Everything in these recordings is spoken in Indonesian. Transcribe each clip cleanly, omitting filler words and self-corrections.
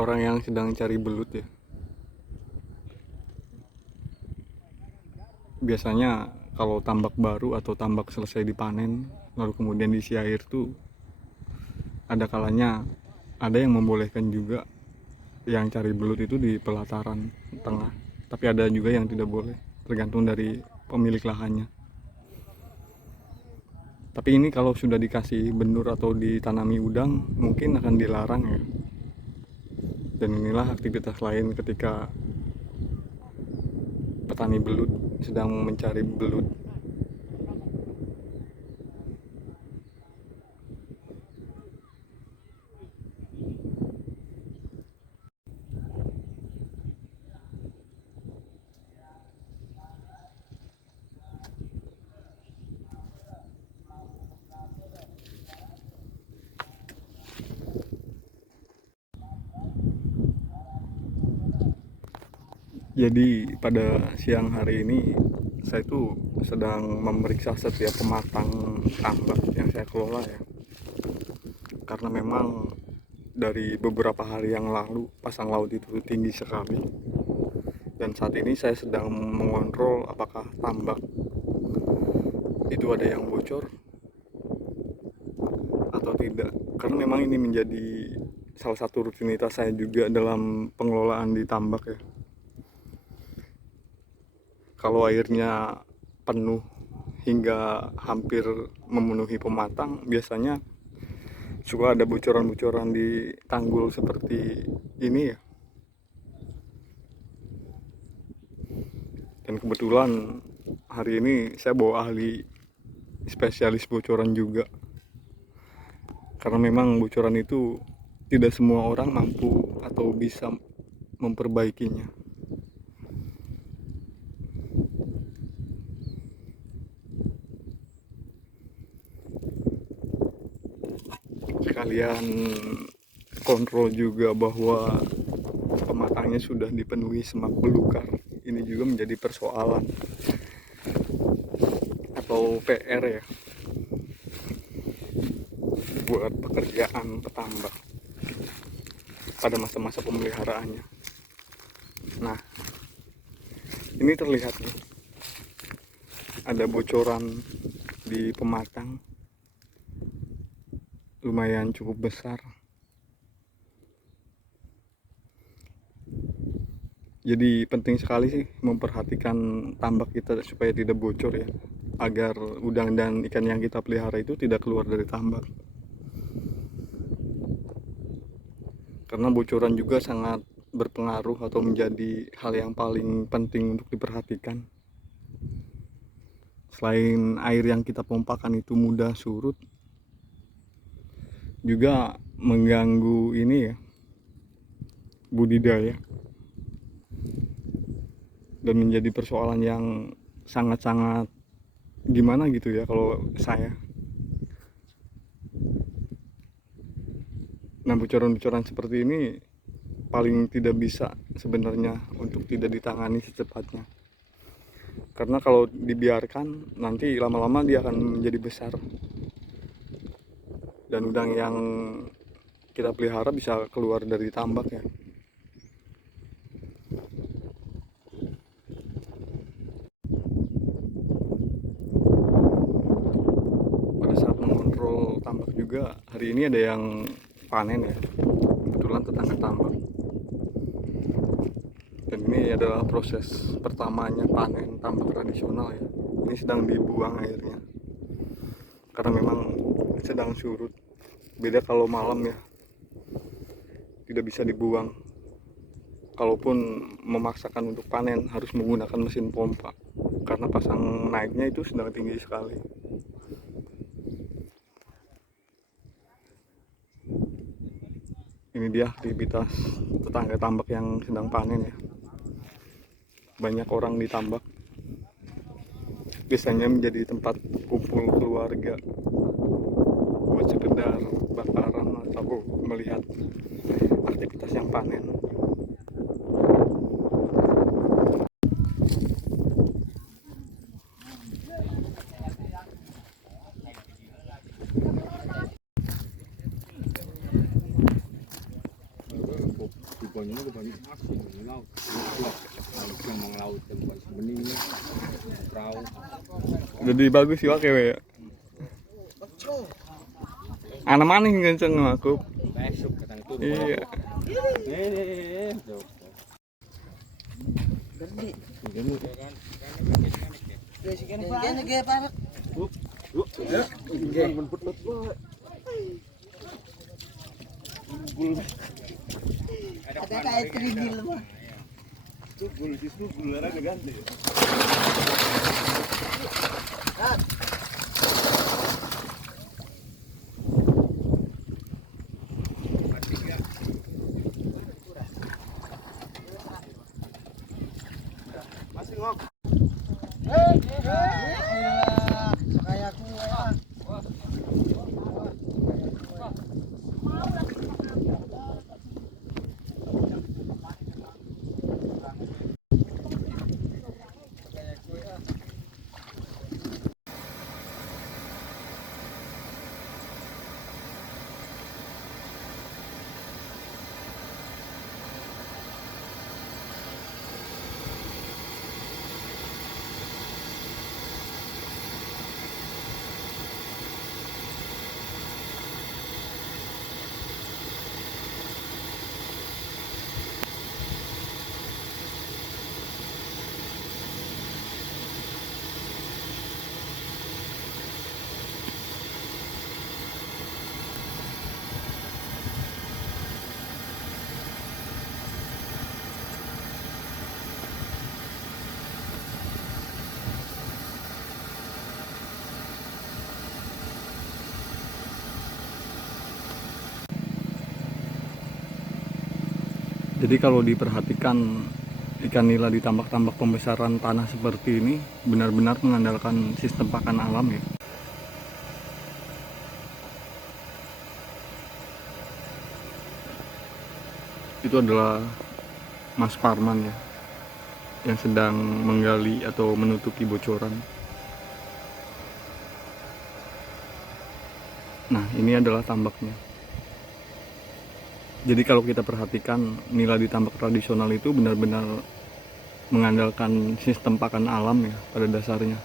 orang yang sedang cari belut ya. Biasanya kalau tambak baru atau tambak selesai dipanen lalu kemudian diisi air tuh ada kalanya ada yang membolehkan juga yang cari belut itu di pelataran tengah, tapi ada juga yang tidak boleh, tergantung dari pemilik lahannya. Tapi ini kalau sudah dikasih benur atau ditanami udang mungkin akan dilarang ya. Dan inilah aktivitas lain ketika petani belut sedang mencari belut. Jadi pada siang hari ini saya itu sedang memeriksa setiap pematang tambak yang saya kelola ya. Karena memang dari beberapa hari yang lalu pasang laut itu tinggi sekali. Dan saat ini saya sedang mengontrol apakah tambak itu ada yang bocor atau tidak. Karena memang ini menjadi salah satu rutinitas saya juga dalam pengelolaan di tambak ya. Kalau airnya penuh hingga hampir memenuhi pematang, biasanya suka ada bocoran-bocoran di tanggul seperti ini ya. Dan kebetulan hari ini saya bawa ahli spesialis bocoran juga, karena memang bocoran itu tidak semua orang mampu atau bisa memperbaikinya. Sekalian kontrol juga bahwa pematangnya sudah dipenuhi semak belukar. Ini juga menjadi persoalan atau PR ya buat pekerjaan petambak pada masa-masa pemeliharaannya. Nah, ini terlihat nih, ada bocoran di pematang lumayan cukup besar. Jadi penting sekali sih memperhatikan tambak kita supaya tidak bocor ya, agar udang dan ikan yang kita pelihara itu tidak keluar dari tambak. Karena bocoran juga sangat berpengaruh atau menjadi hal yang paling penting untuk diperhatikan. Selain air yang kita pompakan itu mudah surut, juga mengganggu ini ya, budidaya, dan menjadi persoalan yang sangat-sangat gimana gitu ya kalau saya. Nah, bocoran-bocoran seperti ini paling tidak bisa sebenarnya untuk tidak ditangani secepatnya, karena kalau dibiarkan nanti lama-lama dia akan menjadi besar dan udang yang kita pelihara bisa keluar dari tambak ya. Pada saat mengontrol tambak juga hari ini ada yang panen ya, kebetulan tetangga tambak. Dan ini adalah proses pertamanya panen tambak tradisional ya. Ini sedang dibuang airnya karena memang sedang surut. Beda kalau malam ya, tidak bisa dibuang. Kalaupun memaksakan untuk panen harus menggunakan mesin pompa karena pasang naiknya itu sedang tinggi sekali. Ini dia aktivitas tetangga tambak yang sedang panen ya. Banyak orang di tambak, biasanya menjadi tempat kumpul keluarga buat sekedar bakaran atau melihat aktivitas yang panen. pokoknya itu banyak aksi laut yang mau laut yang buat bening perahu jadi bagus sih wak ya. Anak maning kenceng aku. besok katanya itu Iya. Ada kayak trigil mah. justru gulera ganti. Masih ngok. Kayak kue lah. Jadi kalau diperhatikan ikan nila di tambak-tambak pembesaran tanah seperti ini benar-benar mengandalkan sistem pakan alam ya. Itu adalah Mas Parman ya, yang sedang menggali atau menutupi bocoran. Nah, ini adalah tambaknya. Jadi kalau kita perhatikan nila di tambak tradisional itu benar-benar mengandalkan sistem pakan alam ya pada dasarnya.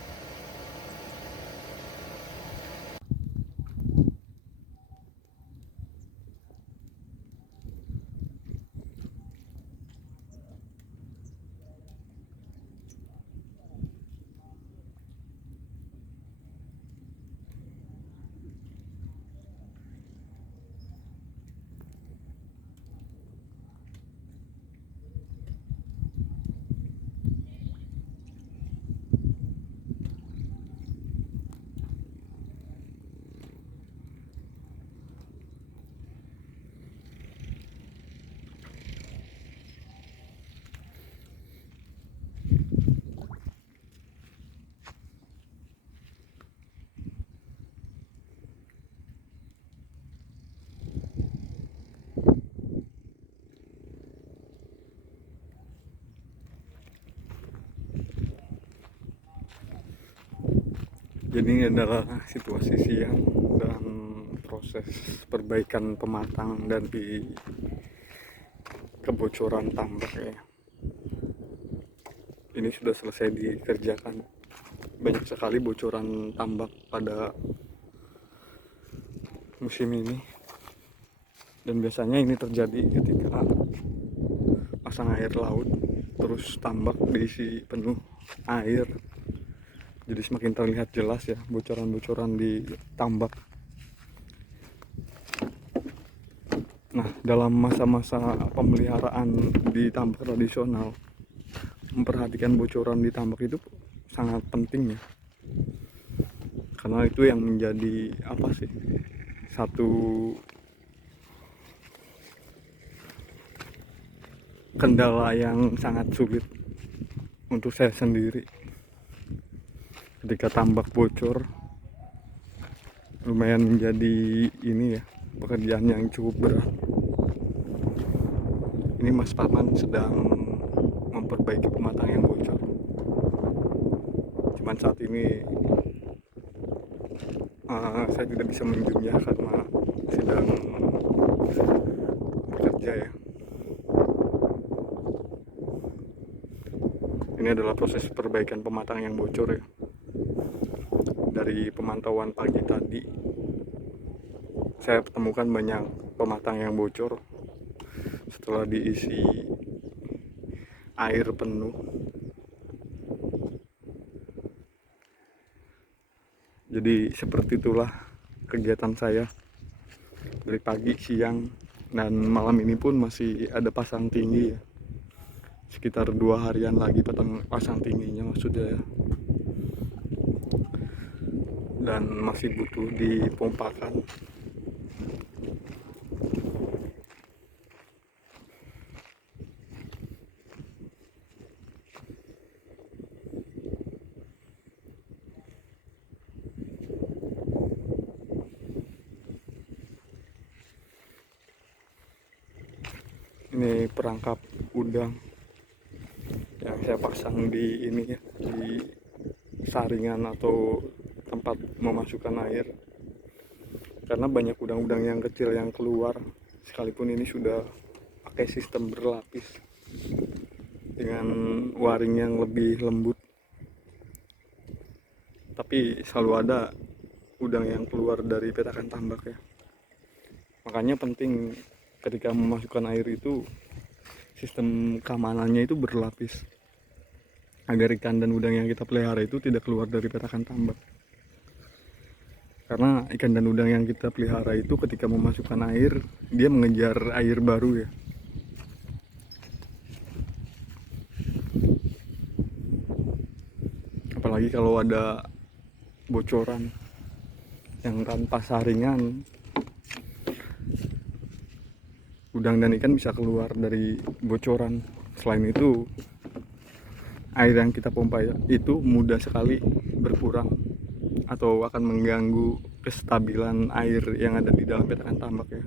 Jadi ini adalah situasi siang dan proses perbaikan pematang dari kebocoran tambak ya. Ini sudah selesai dikerjakan. Banyak sekali bocoran tambak pada musim ini. Dan biasanya ini terjadi ketika pasang air laut, terus tambak diisi penuh air. Jadi semakin terlihat jelas ya bocoran-bocoran di tambak. Nah, dalam masa-masa pemeliharaan di tambak tradisional, memperhatikan bocoran di tambak itu sangat penting ya. Karena itu yang menjadi apa sih? Satu kendala yang sangat sulit untuk saya sendiri. Ketika tambak bocor lumayan menjadi ini ya, pekerjaan yang cukup berat. Ini Mas Parman sedang memperbaiki pematang yang bocor. Cuman saat ini saya tidak bisa menunjuknya karena sedang bekerja ya. Ini adalah proses perbaikan pematang yang bocor ya. Dari pemantauan pagi tadi saya temukan banyak pematang yang bocor setelah diisi air penuh. Jadi seperti itulah kegiatan saya dari pagi, siang, dan malam ini pun masih ada pasang tinggi ya. Sekitar 2 harian lagi pasang tingginya maksudnya ya. Dan masih butuh dipompakan. Ini perangkap udang yang saya pasang di ini ya, di saringan atau tempat memasukkan air, karena banyak udang-udang yang kecil yang keluar, sekalipun ini sudah pakai sistem berlapis dengan waring yang lebih lembut, tapi selalu ada udang yang keluar dari petakan tambak ya. Makanya penting ketika memasukkan air itu sistem keamanannya itu berlapis agar ikan dan udang yang kita pelihara itu tidak keluar dari petakan tambak. Karena ikan dan udang yang kita pelihara itu ketika memasukkan air, dia mengejar air baru ya. Apalagi kalau ada bocoran yang tanpa saringan, udang dan ikan bisa keluar dari bocoran. Selain itu, air yang kita pompa itu mudah sekali berkurang atau akan mengganggu kestabilan air yang ada di dalam petakan tambak ya.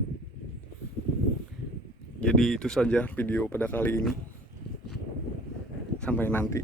Jadi itu saja video pada kali ini. Sampai nanti.